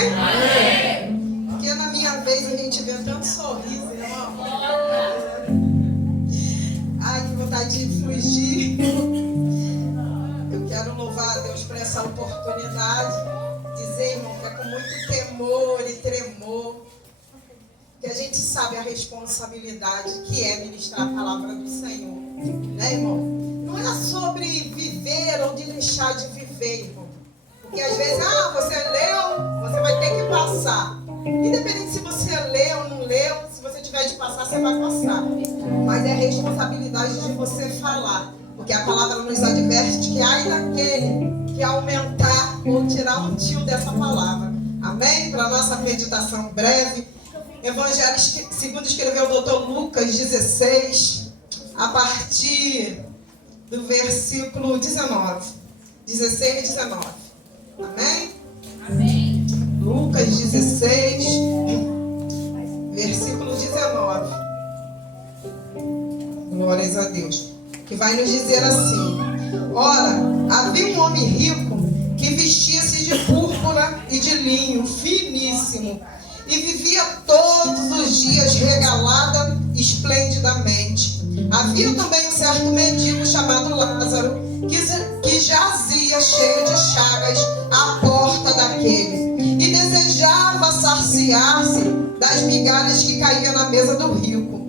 Amém? Amém. Porque na minha vez a gente vê tanto sorriso, irmão. Ai, que vontade de fugir. Eu quero louvar a Deus por essa oportunidade. Dizer, irmão, que é com muito temor e tremor que a gente sabe a responsabilidade que é ministrar a palavra do Senhor. Né, irmão? Não é sobre viver ou de deixar de viver, irmão. Porque às vezes, você leu, você vai ter que passar. Independente se você leu ou não leu, se você tiver de passar, você vai passar. Mas é responsabilidade de você falar. Porque a palavra nos adverte que ai daquele que aumentar ou tirar um tio dessa palavra. Amém? Para a nossa meditação breve. Evangelho segundo escreveu o Dr. Lucas 16, a partir do versículo 19. 16 e 19. Amém? Amém. Lucas 16, versículo 19. Glórias a Deus. Que vai nos dizer assim: ora, havia um homem rico que vestia-se de púrpura e de linho finíssimo e vivia todos os dias regalada esplendidamente. Havia também um certo mendigo chamado Lázaro que jazia cheio de chagas à porta daquele e desejava saciar-se das migalhas que caíam na mesa do rico.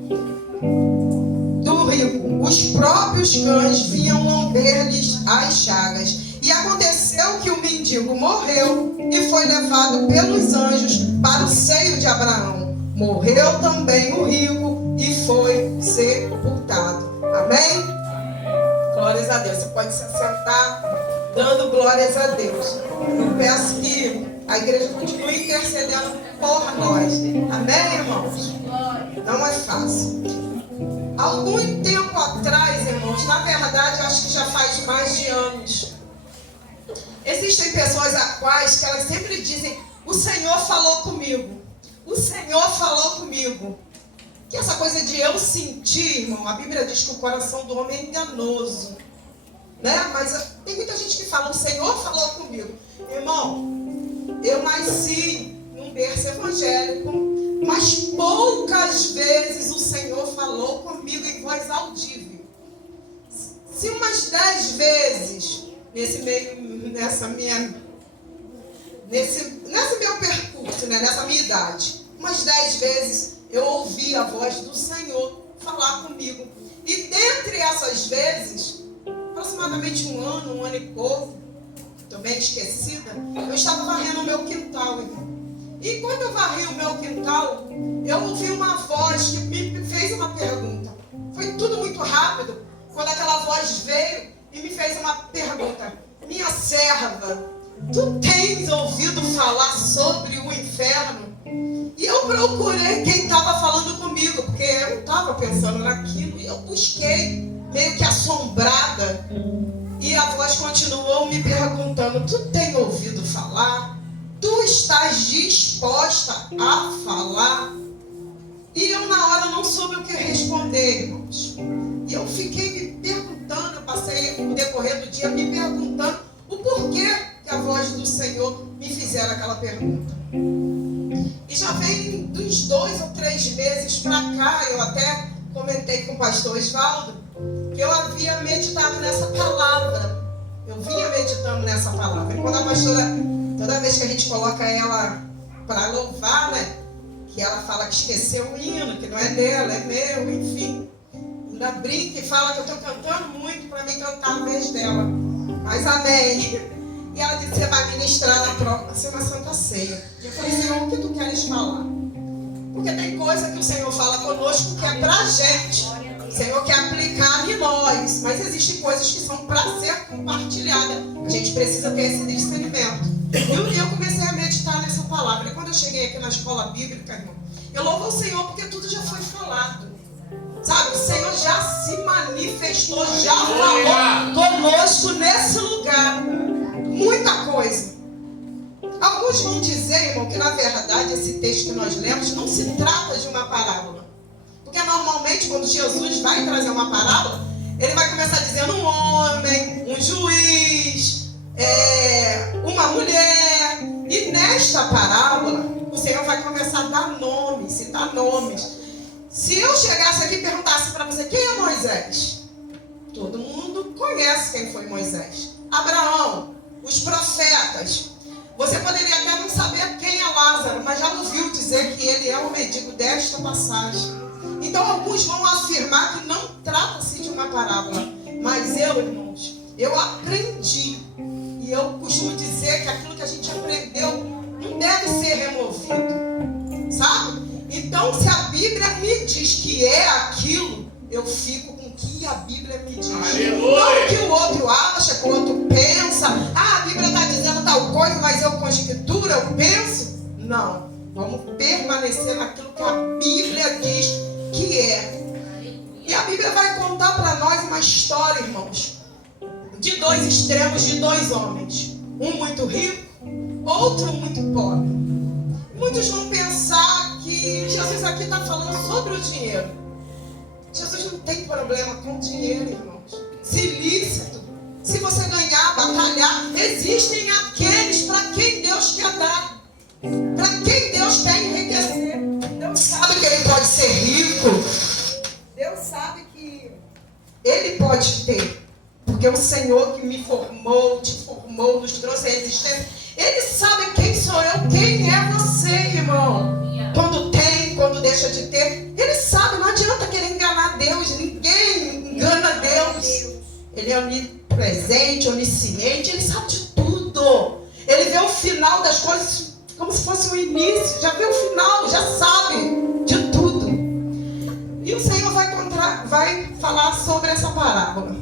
Os próprios cães vinham lamber-lhes as chagas. E aconteceu que o mendigo morreu e foi levado pelos anjos para o seio de Abraão. Morreu também o rico e foi sepultado. Amém? Glórias a Deus. Você pode se assentar dando glórias a Deus. Eu peço que a igreja continue intercedendo por nós. Amém, irmãos? Não é fácil. Algum tempo atrás, irmãos, na verdade, eu acho que já faz mais de anos, existem pessoas a quais que elas sempre dizem: o Senhor falou comigo, o Senhor falou comigo. Que essa coisa de eu sentir, irmão, a Bíblia diz que o coração do homem é enganoso, né? Mas tem muita gente que fala: o Senhor falou comigo. Irmão, eu nasci num berço evangélico, mas poucas vezes o Senhor falou comigo em voz audível. Se umas 10 vezes nesse meu percurso, né, nessa minha idade, umas 10 vezes eu ouvi a voz do Senhor falar comigo. E dentre essas vezes, aproximadamente um ano e pouco, estou bem esquecida, eu estava varrendo o meu quintal, irmão. E quando eu varri o meu quintal, eu ouvi uma voz que me fez uma pergunta. Foi tudo muito rápido, quando aquela voz veio e me fez uma pergunta: minha serva, tu tens ouvido falar sobre o inferno? E eu procurei quem estava falando comigo, porque eu estava pensando naquilo, e eu busquei, meio que assombrada. E a voz continuou me perguntando: tu tem ouvido falar? Tu estás disposta a falar? E eu na hora não soube o que responder, irmãos. E eu fiquei me perguntando, eu passei o decorrer do dia me perguntando o porquê que a voz do Senhor me fizera aquela pergunta. E já vem dos 2 ou 3 meses para cá, eu até comentei com o pastor Osvaldo, que eu havia meditado nessa palavra. Eu vinha meditando nessa palavra. E quando a pastora, toda vez que a gente coloca ela para louvar, né, que ela fala que esqueceu o hino, que não é dela, é meu, enfim. Ainda brinca e fala que eu estou cantando muito para mim cantar a vez dela. Mas amém. E ela disse: você vai ministrar na próxima Santa Ceia. E eu falei: Senhor, o que tu queres falar? Porque tem coisa que o Senhor fala conosco que é pra gente. O Senhor quer aplicar em nós. Mas existem coisas que são para ser compartilhadas. A gente precisa ter esse discernimento. E um dia eu comecei a meditar nessa palavra. E quando eu cheguei aqui na escola bíblica, irmão, eu louvo o Senhor porque tudo já foi falado. Sabe, o Senhor já se manifestou, já falou conosco nesse lugar. Muita coisa. Alguns vão dizer, irmão, que na verdade esse texto que nós lemos não se trata de uma parábola. Porque normalmente quando Jesus vai trazer uma parábola, ele vai começar dizendo um homem, um juiz, uma mulher, E nesta parábola, o Senhor vai começar a dar nomes, citar nomes. Se eu chegasse aqui e perguntasse para você, quem é Moisés? Todo mundo conhece quem foi Moisés. Abraão, os profetas. Você poderia até não saber quem é Lázaro, mas já ouviu dizer que ele é o mendigo desta passagem. Então alguns vão afirmar que não trata-se de uma parábola. Mas eu, irmãos, eu aprendi. E eu costumo dizer que aquilo que a gente aprendeu não deve ser removido. Sabe? Então, se a Bíblia me diz que é aquilo, eu fico com o que a Bíblia me diz. Aleluia. Não que o outro acha, que o outro pensa. Ah, a Bíblia está dizendo tal coisa, mas eu com a Escritura, eu penso. Não. Vamos permanecer naquilo que a Bíblia diz que é. E a Bíblia vai contar para nós uma história, irmãos, de dois extremos, de dois homens. Um muito rico, outro muito pobre. Muitos vão pensar que Jesus aqui está falando sobre o dinheiro. Jesus não tem problema com dinheiro, irmãos. Se lícito, se você ganhar, batalhar, existem aqueles para quem Deus quer dar, para quem Deus quer enriquecer. Deus sabe que ele pode ser rico. Deus sabe que ele pode ter. Porque o Senhor que me formou, te formou, nos trouxe a existência, ele sabe quem sou eu, quem é você, irmão. Quando tem, quando deixa de ter, ele sabe, não adianta querer enganar Deus, ninguém engana Deus. Ele é onipresente, onisciente, ele sabe de tudo. Ele vê o final das coisas como se fosse o início, já vê o final, já sabe de tudo. E o Senhor vai falar sobre essa parábola.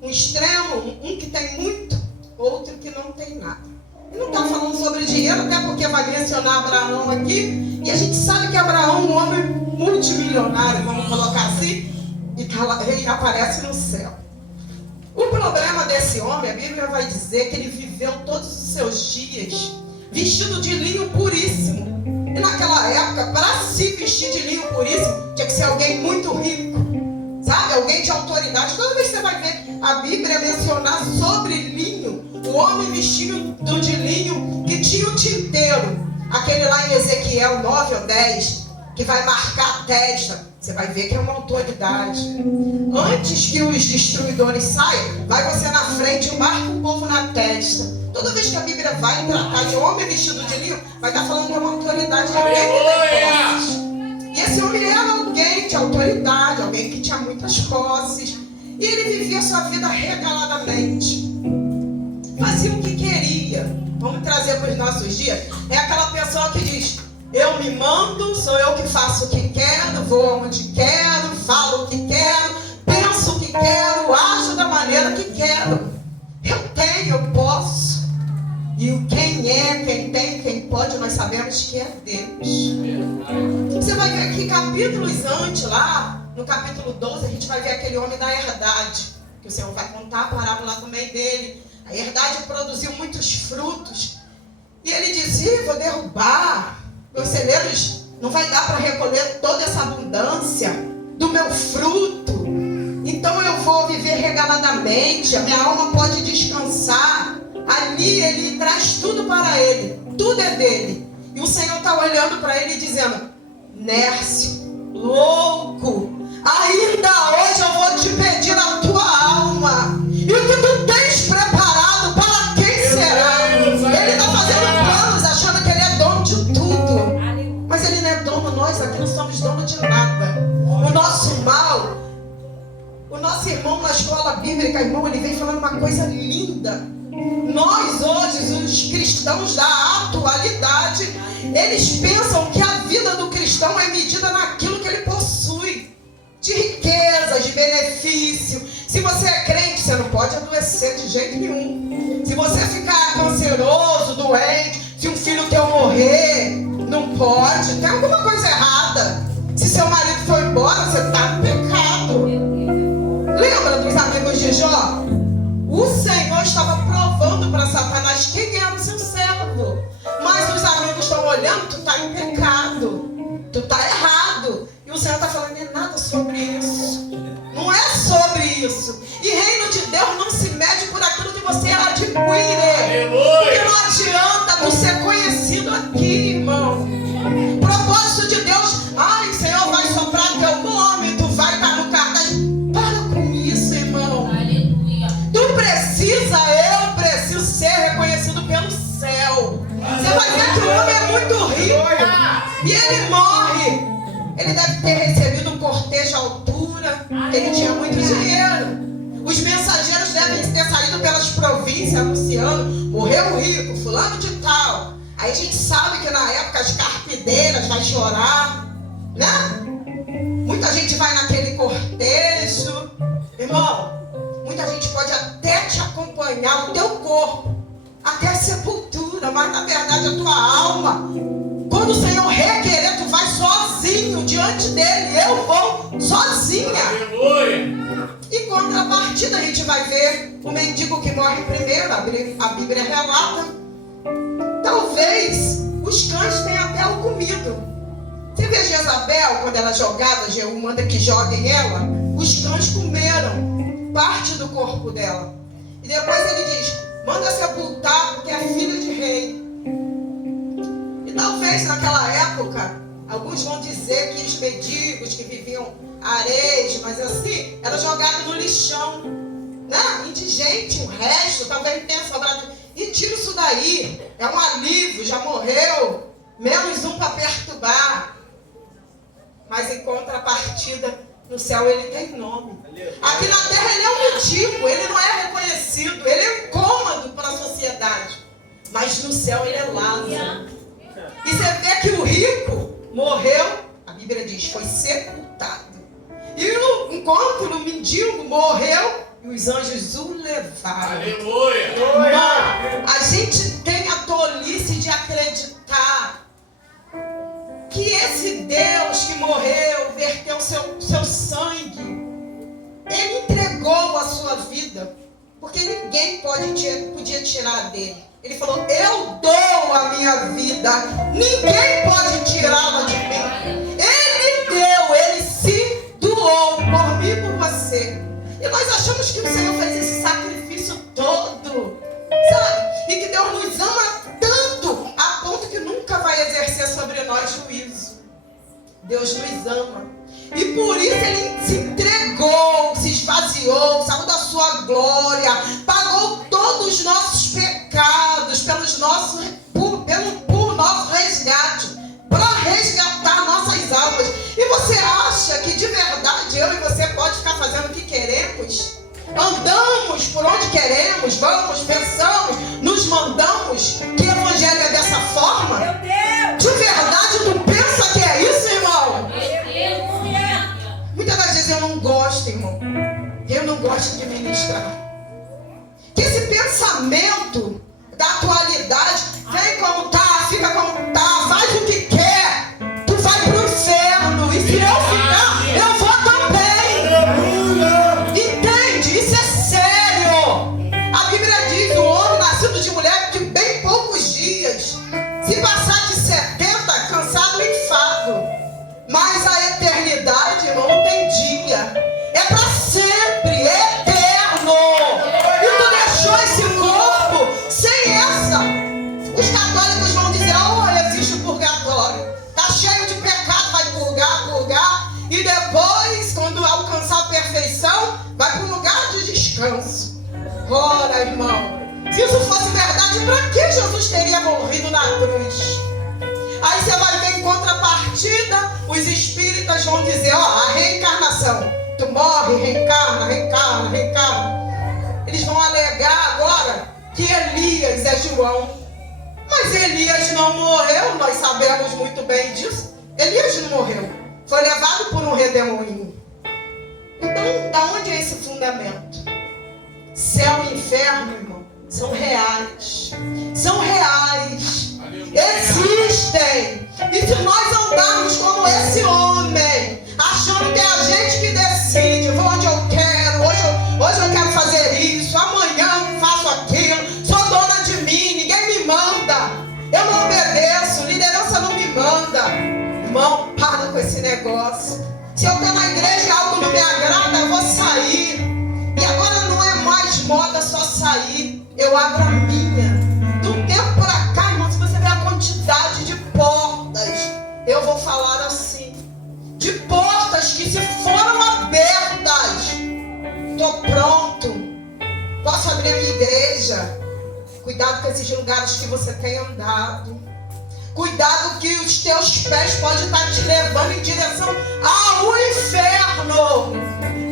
Um extremo, um que tem muito, outro que não tem nada. Ele não está falando sobre dinheiro, até porque vai mencionar Abraão aqui. E a gente sabe que Abraão é um homem multimilionário, vamos colocar assim, e aparece no céu. O problema desse homem, a Bíblia vai dizer que ele viveu todos os seus dias vestido de linho puríssimo. E naquela época, para se vestir de linho puríssimo, tinha que ser alguém muito rico. Sabe? Alguém de autoridade. Toda vez que você vai ver a Bíblia mencionar sobre linho, o homem vestido de linho que tinha o tinteiro. Aquele lá em Ezequiel 9 ou 10, que vai marcar a testa. Você vai ver que é uma autoridade. Antes que os destruidores saiam, vai você na frente e marca o povo na testa. Toda vez que a Bíblia vai tratar de homem vestido de linho, vai estar falando de uma autoridade de alguém que tem posses. E esse homem era alguém de autoridade, alguém que tinha muitas posses. E ele vivia a sua vida regaladamente. Fazia o que queria. Vamos trazer para os nossos dias. É aquela pessoa que diz, eu me mando, sou eu que faço o que quero, vou onde quero, falo o que quero, penso o que quero, ajo da maneira que quero. Eu tenho, eu posso. E quem é, quem tem, quem pode, nós sabemos que é Deus. Você vai ver que capítulos antes, lá no capítulo 12, a gente vai ver aquele homem da herdade, que o Senhor vai contar a parábola também dele. A herdade produziu muitos frutos. E ele dizia, vou derrubar, meus celeiros não vai dar para recolher toda essa abundância do meu fruto. Então eu vou viver regaladamente, a minha alma pode descansar. Ali ele traz tudo para ele, tudo é dele. E o Senhor está olhando para ele e dizendo, Nércio, louco, ainda hoje eu vou te pedir a tua alma. E o que tu tens preparado, para quem será? Ele está fazendo planos, achando que ele é dono de tudo. Mas ele não é dono, nós aqui não somos dono de nada. O nosso mal, o nosso irmão na escola bíblica, irmão, ele vem falando uma coisa linda. Nós hoje, os cristãos da atualidade, eles pensam que a vida do cristão é medida naquilo que ele possui, de riqueza, de benefício. Se você é crente, você não pode adoecer de jeito nenhum. Se você ficar canceroso, doente, se um filho teu morrer, não pode, tem alguma coisa errada. Se seu marido for embora, você está no pecado. Lembra dos amigos de Jó? O Senhor estava provando para Satanás quem era o seu servo. Mas os amigos estão olhando, tu está em pecado, tu está errado. E o Senhor está falando, não é nada sobre isso. Não é sobre isso. E reino de Deus não se mede por aquilo que você adquire. Porque não adianta tu ser E ele morre. Ele deve ter recebido um cortejo à altura, porque ele tinha muito dinheiro. Os mensageiros devem ter saído pelas províncias anunciando: morreu o rico, fulano de tal. Aí a gente sabe que na época as carpideiras vão chorar, né? Muita gente vai naquele cortejo. Irmão, muita gente pode até te acompanhar, o teu corpo, até a sepultura, mas na verdade a tua alma, quando o Senhor requerer, tu vai sozinho diante dele. Eu vou sozinha. Aleluia. Em contrapartida, a gente vai ver o mendigo que morre primeiro. A Bíblia relata. Talvez os cães tenham até o comido. Você vê Jezabel, quando ela é jogada, Jeú manda que joguem ela. Os cães comeram parte do corpo dela. E depois ele diz: manda sepultar, porque é filha de rei. E talvez naquela época, alguns vão dizer que os mendigos que viviam areias, mas assim, eram jogados no lixão, né? Indigente, o resto, talvez tenha sobrado. E tira isso daí, é um alívio, já morreu, menos um para perturbar. Mas em contrapartida, no céu ele tem nome. Aqui na terra ele é um mendigo, ele não é reconhecido, ele é um incômodo para a sociedade. Mas no céu ele é Lázaro. E você vê que o rico morreu, a Bíblia diz, foi sepultado. E enquanto o mendigo morreu, e os anjos o levaram. Aleluia. Irmão, a gente tem a tolice de acreditar que esse Deus que morreu, verteu seu sangue, ele entregou a sua vida, porque ninguém podia tirar dele. Ele falou: eu dou a minha vida, ninguém pode tirá-la de mim. Ele deu, ele se doou por mim e por você. E nós achamos que o Senhor fez esse sacrifício todo, sabe? E que Deus nos ama tanto, a ponto que nunca vai exercer sobre nós juízo. Deus nos ama. E por isso ele se entregou, se esvaziou, saiu da sua glória, pagou todos os nossos pecados por nosso resgate, para resgatar nossas almas. E você acha que de verdade eu e você pode ficar fazendo o que queremos? Andamos por onde queremos, vamos, pensamos, nos mandamos. Que evangelho é dessa forma? Meu Deus! De verdade tu pensa que é isso, irmão? Aleluia! Muitas das vezes eu não gosto, irmão. Eu não gosto de ministrar. Que esse pensamento da atualidade vem como tá, fica como tá, faz o que quer. Tu vai pro inferno. E se eu ficar, eu vou também. Entende? Isso é sério. A Bíblia diz: o homem nascido de mulher de bem poucos dias, se passar de 70, cansado e enfado. Mas a eternidade, irmão, não tem dia. É para sempre, é eterno. E tu deixou esse corpo sem essa. Os católicos vão dizer: oh, existe o purgatório. Tá cheio de pecado, vai purgar. E depois, quando alcançar a perfeição, vai para um lugar de descanso. Ora, irmão, se isso fosse verdade, para que Jesus teria morrido na cruz? Aí você vai ver em contrapartida, os espíritas vão dizer: ó, a reencarnação. Tu morre, reencarna. Eles vão alegar agora que Elias é João. Mas Elias não morreu, nós sabemos muito bem disso. Elias não morreu, foi levado por um redemoinho. Então, da onde é esse fundamento? Céu e inferno, irmão, são reais. São reais. Existem. E se nós andarmos como esse homem, achando que é a gente que decide, vou onde eu quero, hoje eu quero fazer isso, amanhã eu faço aquilo, sou dona de mim, ninguém me manda, eu não obedeço, liderança não me manda. Irmão, para com esse negócio. Se eu estou na igreja e algo não me agrada, eu vou sair. E agora não é mais moda só sair, eu abro a minha. Do tempo para cá, irmão, se você ver a quantidade de portas, eu vou falar assim, de portas que se foram abertas, estou pronto, posso abrir a minha igreja. Cuidado com esses lugares que você tem andado. Cuidado que os teus pés podem estar te levando em direção ao inferno,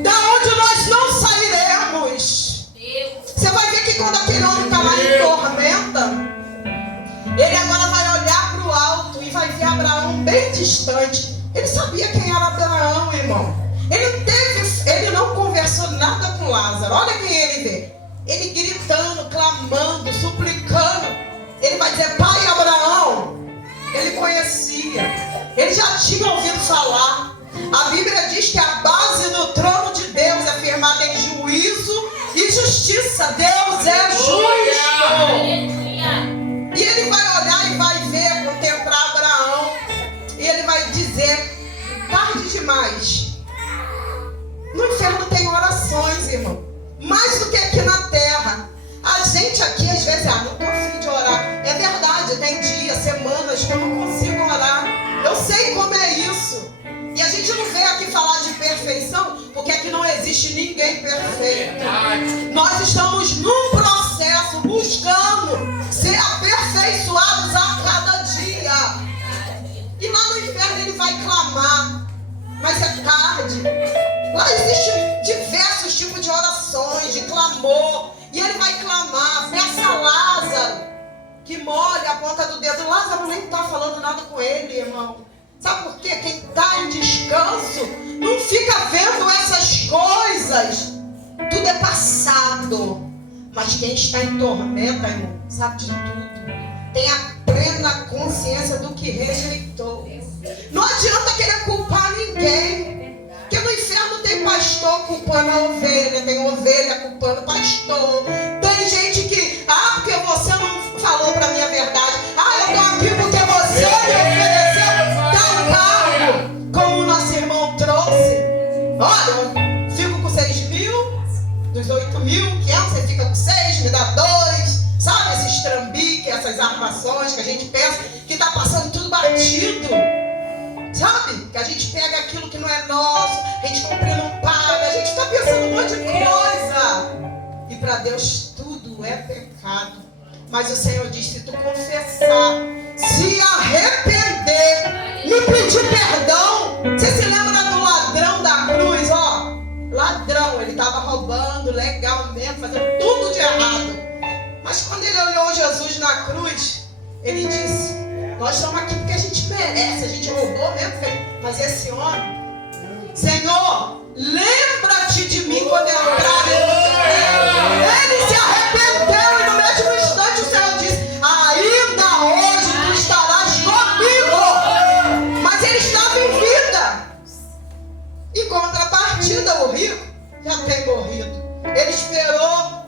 da onde nós não sairemos. Você vai ver que quando aquele homem está lá em tormenta, ele agora vai olhar para o alto e vai ver Abraão bem distante. Ele sabia quem era Abraão, irmão. Ele não conversou nada com Lázaro. Olha quem ele vê. Ele gritando, clamando, suplicando. Ele vai dizer, pai Abraão. Ele conhecia. Ele já tinha ouvido falar. A Bíblia diz que a base do trono de Deus é firmada em juízo e justiça. Deus é justo. E ele vai olhar e vai ver, contemplar Abraão. E ele vai dizer, tarde demais. No inferno tem orações, irmão. Mais do que aqui na terra. A gente aqui às vezes, não estou afim de orar. É verdade, tem dias, semanas que eu não consigo orar. Eu sei como é isso. E a gente não veio aqui falar de perfeição, porque aqui não existe ninguém perfeito. Nós estamos num processo buscando ser aperfeiçoados a cada dia. E lá no inferno ele vai clamar. Mas é tarde. Lá existem diversos tipos de orações, de clamor. E ele vai clamar, peça a Lázaro, que molhe a ponta do dedo. Lázaro nem está falando nada com ele, irmão. Sabe por quê? Quem está em descanso não fica vendo essas coisas. Tudo é passado. Mas quem está em tormenta, irmão, sabe de tudo. Tem a plena consciência do que rejeitou. Não adianta querer culpar ninguém. Porque no inferno tem pastor culpando a ovelha, tem ovelha culpando o pastor. Tem gente que, porque você não falou pra mim a verdade. Eu tô aqui porque você me ofereceu tal cargo. Como o nosso irmão trouxe. Olha, eu fico com 6.000, dos 8.500, você fica com 6, me dá 2. Sabe esses trambiques, essas armações que a gente pensa que tá passando tudo batido. Sabe? Que a gente pega aquilo que não é nosso, a gente compra e não paga, a gente está pensando um monte de coisa. E para Deus tudo é pecado. Mas o Senhor diz, se tu confessar, se arrepender, me pedir perdão. Você se lembra do ladrão da cruz? Ladrão, ele estava roubando legal mesmo, fazendo tudo de errado. Mas quando ele olhou Jesus na cruz, ele disse, nós estamos aqui porque a gente merece, a gente roubou mesmo, mas esse homem, Senhor, lembra-te de mim quando eu entrar em ele se arrependeu e no mesmo instante o Senhor disse, ainda hoje tu estarás comigo. Mas ele estava em vida. Em contrapartida, o rico já tem morrido. Ele esperou,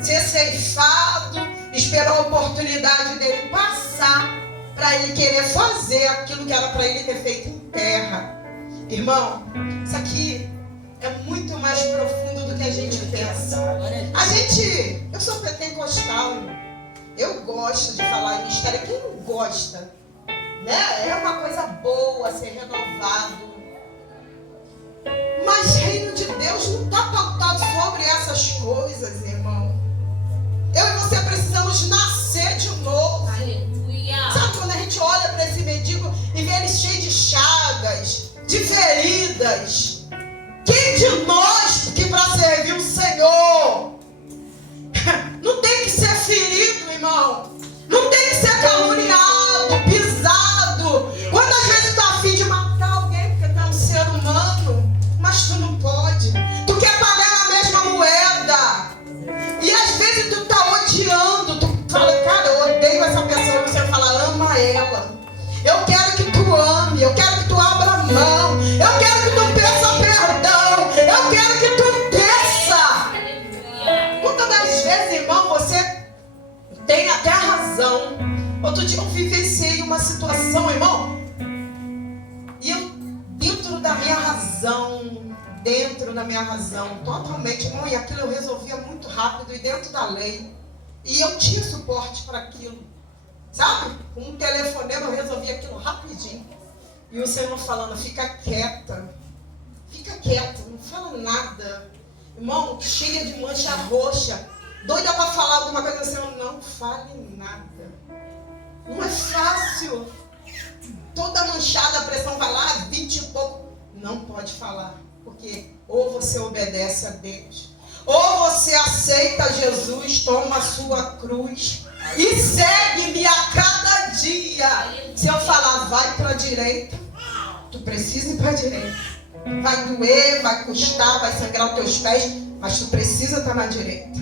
ser ceifado, esperou a oportunidade dele passar para ele querer fazer aquilo que era para ele ter feito em terra. Irmão, isso aqui é muito mais profundo do que a gente pensa. Eu sou pentecostal, eu gosto de falar em mistério. Quem não gosta? É uma coisa boa ser renovado. Mas reino de Deus não está pautado sobre essas coisas, irmão. Eu e você precisamos nascer de novo. Aleluia. Sabe quando a gente olha para esse mendigo e vê ele cheio de chagas, de feridas? Quem de nós que para servir o Senhor não tem que ser ferido, irmão? Não tem que ser caluniado, pisado. Quantas vezes tu tá a fim de matar alguém porque tu é um ser humano, mas tu não pode. Tu quer pagar a mesma moeda. E às vezes tu tá odiando, tu fala, cara, eu odeio essa pessoa, você fala, ama ela. Eu quero que tu ame, eu quero que tu abra a mão, eu quero que tu peça perdão, eu quero que tu desça. Quantas das vezes, irmão, você tem até a razão. Outro dia eu vivenciei uma situação, irmão, e eu, dentro da minha razão, totalmente, irmão, e aquilo eu resolvia muito rápido e dentro da lei. E eu tinha suporte para aquilo, sabe? Com um telefonema eu resolvia aquilo rapidinho. E o Senhor falando, fica quieta, não fala nada. Irmão, cheia de mancha roxa, doida para falar alguma coisa, o Senhor, não fale nada. não pode falar. Porque ou você obedece a Deus, ou você aceita Jesus, toma a sua cruz e segue-me a cada dia. Se eu falar, vai para a direita, tu precisa ir para a direita. Vai doer, vai custar, vai sangrar os teus pés, mas tu precisa estar na direita.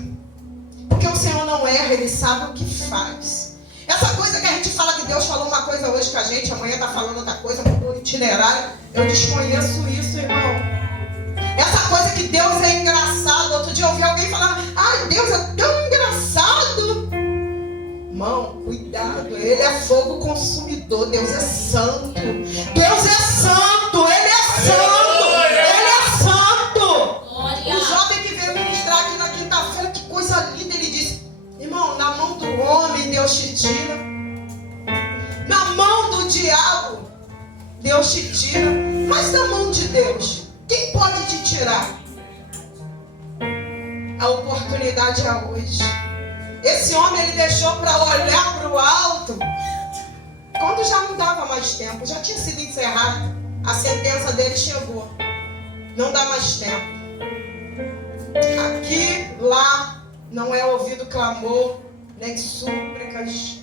Porque o Senhor não erra, Ele sabe o que faz. Essa coisa que a gente fala que Deus falou uma coisa hoje com a gente, amanhã está falando outra coisa, mudou o itinerário. Eu desconheço isso, irmão. Essa coisa que Deus é engraçado. Outro dia eu ouvi alguém falar, Deus é tão engraçado. Irmão, cuidado, Ele é fogo consumidor. Deus é santo. Deus é santo, Ele é santo. Ele é santo. O jovem que veio ministrar aqui na quinta-feira, que coisa linda, ele disse, irmão, na mão do homem Deus te tira, na mão do diabo Deus te tira, mas na mão de Deus, quem pode te tirar? A oportunidade é hoje. Esse homem, ele deixou para olhar para o alto quando já não dava mais tempo, já tinha sido encerrado, a sentença dele chegou, não dá mais tempo. Aqui, lá, não é ouvido clamor, nem súplicas.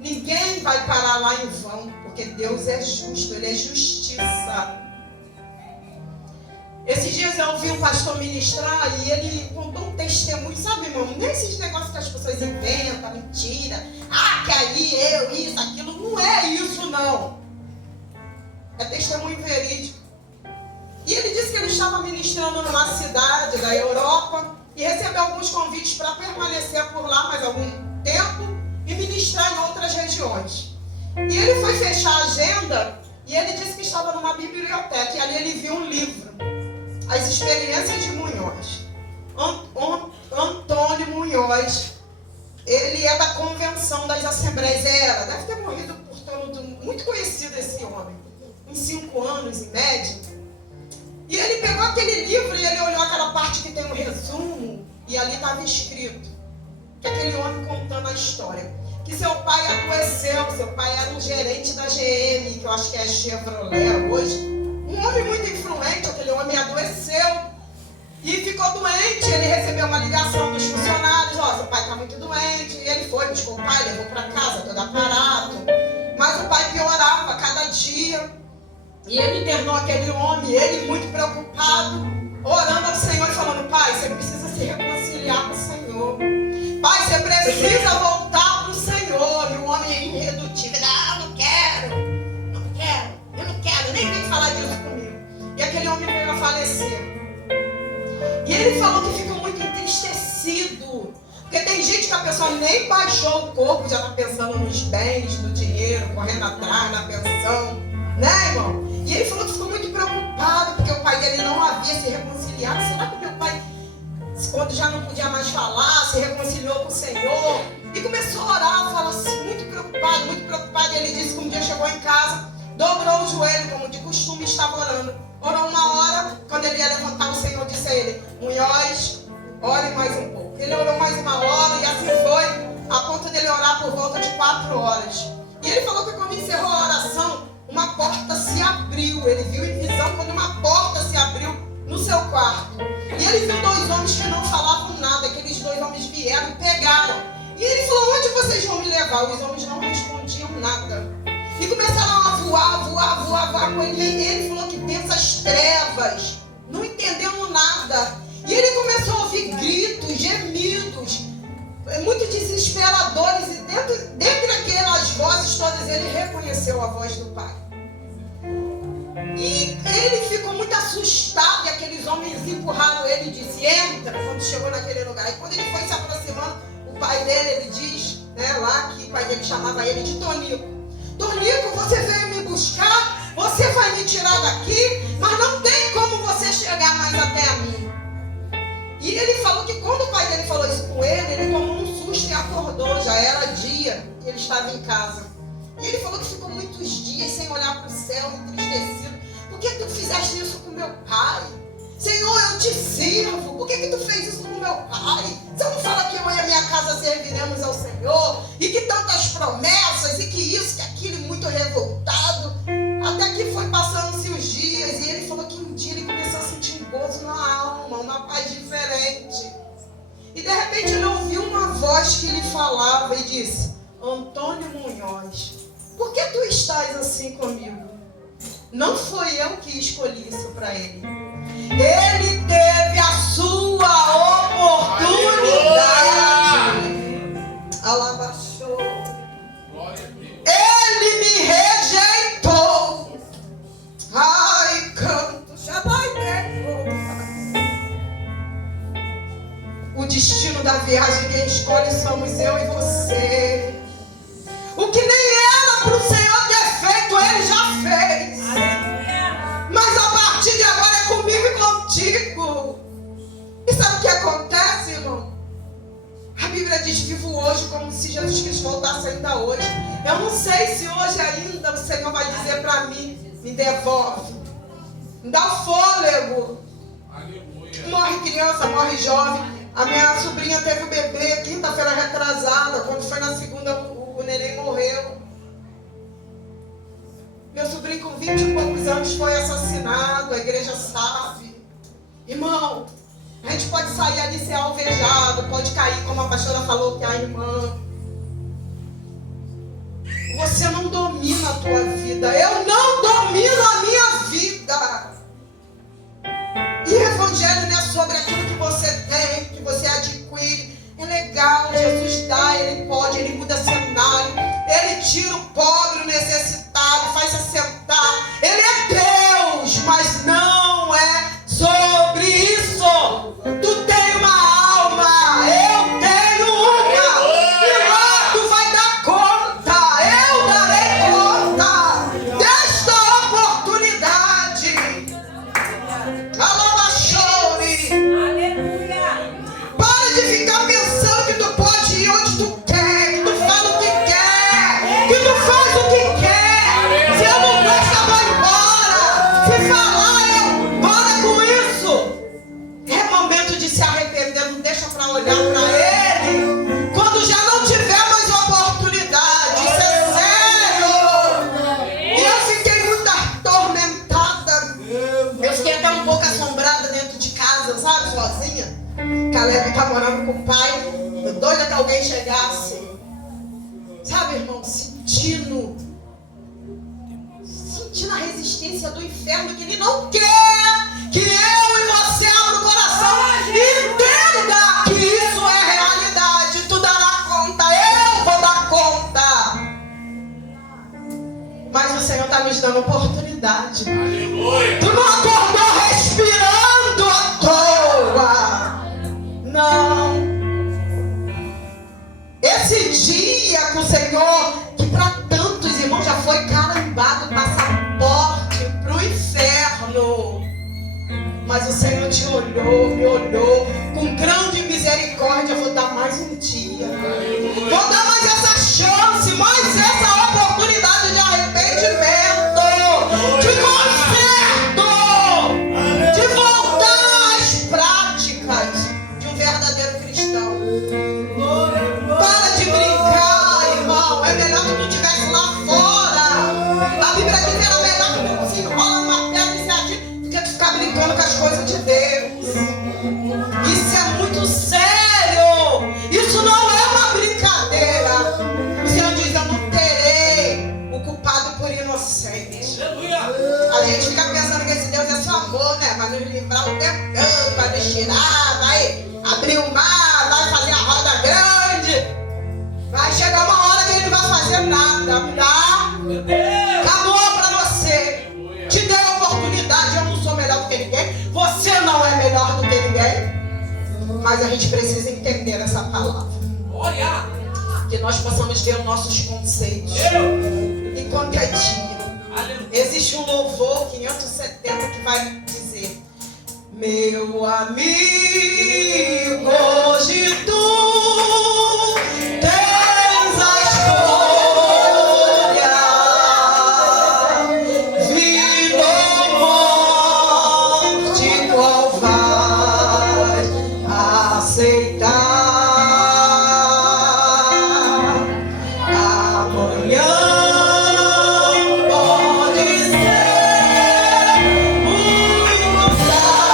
Ninguém vai parar lá em vão, porque Deus é justo, Ele é justiça. Esses dias eu ouvi um pastor ministrar e ele contou um testemunho, sabe, irmão? Nem esses negócios que as pessoas inventam, mentira. Que aí eu, isso, aquilo. Não é isso, não. É testemunho verídico. E ele disse que ele estava ministrando numa cidade da Europa e recebeu alguns convites para permanecer por lá mais algum tempo e ministrar em outras regiões. E ele foi fechar a agenda e ele disse que estava numa biblioteca e ali ele viu um livro, As Experiências de Munhoz. Antônio Munhoz, ele é da Convenção das Assembleias, deve ter morrido por todo, muito conhecido esse homem, uns 5 anos em média. E ele pegou aquele livro e ele olhou aquela parte que tem um resumo e ali estava escrito, que aquele homem contando a história, que seu pai adoeceu, seu pai era um gerente da GM, que eu acho que é Chevrolet hoje, um homem muito influente, aquele homem adoeceu e ficou doente. Ele recebeu uma ligação dos funcionários, seu pai está muito doente, e ele foi, buscou o pai, levou para casa, todo aparato, mas o pai piorava a cada dia. E ele internou aquele homem, ele muito preocupado, orando ao Senhor e falando, pai, você precisa se reconciliar com o Senhor. Pai, você precisa voltar para o Senhor. E o homem é irredutível. Não quero, eu não quero, nem tem que falar disso comigo. E aquele homem veio a falecer. E ele falou que ficou muito entristecido. Porque tem gente que a pessoa nem baixou o corpo, já está pensando nos bens, no dinheiro, correndo atrás, na pensão. Né, irmão? E ele falou que ficou muito preocupado, porque o pai dele não havia se reconciliado. Será que meu pai, quando já não podia mais falar, se reconciliou com o Senhor? E começou a orar, falou assim, muito preocupado, muito preocupado. E ele disse que um dia chegou em casa, dobrou o joelho, como de costume, estava orando. Orou 1 hora, quando ele ia levantar, o Senhor disse a ele, Munhoz, ore mais um pouco. Ele orou mais 1 hora e assim foi, a ponto dele orar por volta de 4 horas. E ele falou que quando encerrou a oração, uma porta se abriu. Ele viu em visão quando uma porta se abriu no seu quarto. E ele viu 2 homens que não falavam nada. Aqueles 2 homens vieram e pegaram. E ele falou, onde vocês vão me levar? Os homens não respondiam nada. E começaram a voar com ele. E ele falou que densas trevas, não entendendo nada. E ele começou a ouvir gritos, gemidos, muito desesperadores. E dentre aquelas vozes todas, ele reconheceu a voz do pai. E ele ficou muito assustado. E aqueles homens empurraram ele e disse, entra, quando chegou naquele lugar. E quando ele foi se aproximando, o pai dele, ele diz, lá que o pai dele chamava ele de Tonico. Tonico, você veio me buscar, você vai me tirar daqui, mas não tem como você chegar mais até a mim. E ele falou que quando o pai dele falou isso com ele tomou um susto e acordou, já era dia, e ele estava em casa. E ele falou que ficou muitos dias sem olhar para o céu, entristecido. Por que tu fizeste isso com meu pai? Senhor, eu te sirvo, por que tu fez isso com meu pai? Você não fala que eu e a minha casa serviremos ao Senhor? E que tantas promessas, e que isso, que aquilo, muito revoltado. Até que foi passando-se os dias, e ele falou que E de repente ele ouviu uma voz que lhe falava e disse: Antônio Munhoz, por que tu estás assim comigo? Não foi eu que escolhi isso para ele. Ele teve a sua oportunidade. Alabachou. Ele me rejeitou. Ai, canto, já vai ver. O destino da viagem quem escolhe somos eu e você. O que nem era para o Senhor ter feito, Ele já fez. Mas a partir de agora é comigo e contigo. E sabe o que acontece, irmão? A Bíblia diz: vivo hoje como se Jesus Cristo voltasse ainda hoje. Eu não sei se hoje ainda o Senhor vai dizer para mim: me devolve, me dá o fôlego. Aleluia. Morre criança, morre jovem. A minha sobrinha teve um bebê quinta-feira retrasada. Quando foi na segunda, o neném morreu. Meu sobrinho com 20 e poucos anos foi assassinado. A igreja sabe. Irmão, a gente pode sair ali ser alvejado, pode cair, como a pastora falou que a irmã. Você não domina a tua vida. Eu não domino a minha vida. E o evangelho não é sobre aquilo que você tem, que você adquire. É legal, Jesus dá, Ele pode, Ele muda cenário. Ele tira o pobre, o necessitado, faz assentar. Ele é Deus, mas não é sobre isso. Tu tem uma alma, eu tenho uma. E lá tu vai dar conta, eu darei conta desta oportunidade. Alô, chore. Aleluia. Para de ficar pensando que tu pode ir onde tu quer, que tu fala o que quer, que tu faz o que quer. Se eu não gosto, vai embora. Se falar, para com isso. É momento de se arrepender, não deixa para olhar para Ele quando já não tiver mais oportunidade. Isso é sério. E eu fiquei muito atormentada. Eu fiquei até um pouco assombrada dentro de casa, sabe, sozinha. Caleb tá morando com o pai, doida que alguém chegasse. Sabe, irmão, sentindo a resistência do inferno, que ele não quer que eu e você abra o coração e entenda que isso é realidade. Tu dará conta, eu vou dar conta. Mas o Senhor está nos dando oportunidade. Aleluia. Tu não acordou respirando à toa. Não. Esse dia com o Senhor, que para tantos irmãos já foi carimbado o passaporte para o inferno. Mas o Senhor te olhou, me olhou, com grande misericórdia. Eu vou dar mais um dia. Vou dar mais essa chance, mais essa oportunidade de arrependimento, de conserto, de voltar às práticas de um verdadeiro cristão. Para de brincar, irmão. É melhor que tu estivesse lá fora. A Bíblia diz que era melhor que tu se enrola numa pedra e se atira do que tu ficar brincando com as coisas de Deus. Isso é muito sério. Isso não é uma brincadeira. O Senhor diz: eu não terei o culpado por inocente. A gente fica pensando que esse Deus é só amor, né? Vai nos livrar o tempo todo, vai nos tirar, vai abrir o mar, vai fazer a roda grande. Vai chegar uma hora que ele não vai fazer nada. Tá? Acabou pra você. Te dei a oportunidade. Eu não sou melhor do que ninguém. Você não é melhor do que ninguém. Mas a gente precisa entender essa palavra. Que nós possamos ver os nossos conceitos. E qualquer dia existe um louvor 570 que vai dizer: meu amigo, hoje tu tens a escolha, vida ou morte, qual vais aceitar? Amanhã pode ser muito tarde.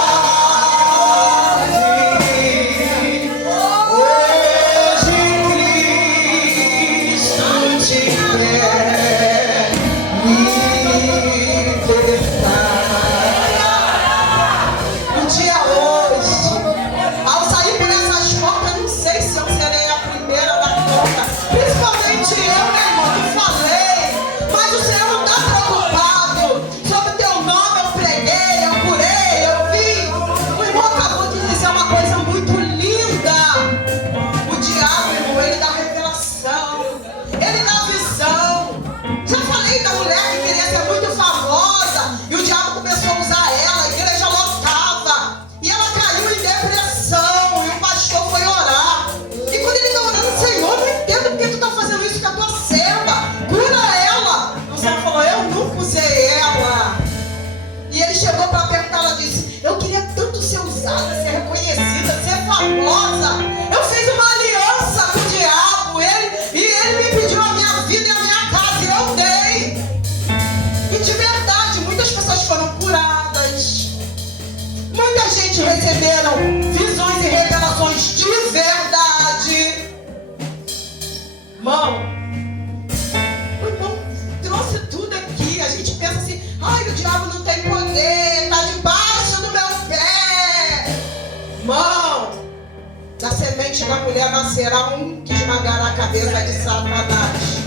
semente da mulher nascerá um que esmagará a cabeça de Satanás.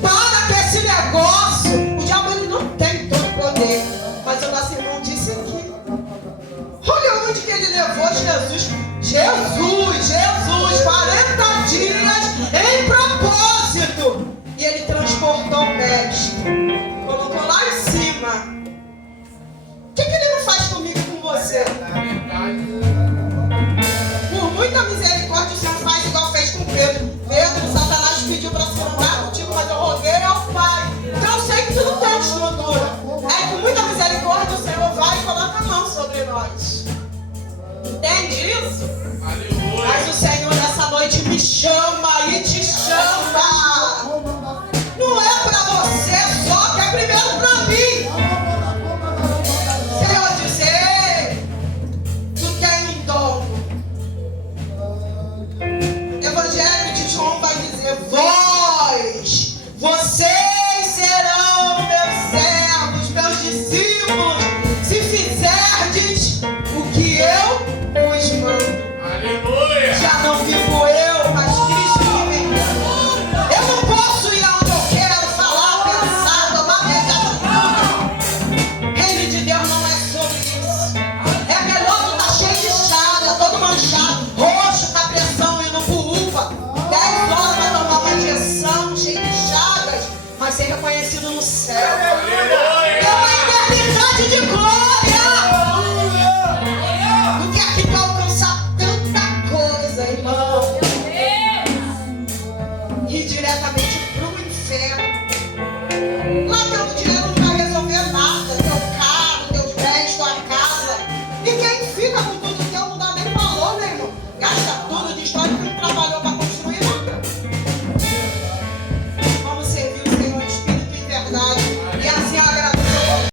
Para com esse negócio. O diabo ele não tem todo poder. Mas o nosso irmão disse aqui. Olha onde que ele levou Jesus. Jesus, 40 dias em propósito. E ele transportou o mestre. Colocou lá em cima. O que ele não faz comigo e com você? Por muita misericórdia o Senhor faz igual fez com Pedro. Pedro, Satanás pediu para se andar contigo, mas eu roguei ao Pai. Então eu sei que tu não tem estrutura. É com muita misericórdia o Senhor vai e coloca a mão sobre nós. Entende isso? Aleluia. Mas o Senhor nessa noite me chama e te chama. Não é para você só, que é primeiro para mim. Senhor dizer, tu tem um dom. Evangelho de João vai dizer, vocês serão meus servos, meus discípulos, se fizerdes o que eu vos mando. Aleluia. Já não vivo eu, mas Cristo vive em mim. Eu não posso ir aonde eu quero, falar, pensar, tomar medida. Reino de Deus não é sobre isso. É melhor tu estar cheio de chaga, todo manchado, roxo, com a pressão indo pro UPA, 10 horas para tomar uma injeção, cheio de chagas, mas ser reconhecido no céu. Aleluia. É uma eternidade de glória.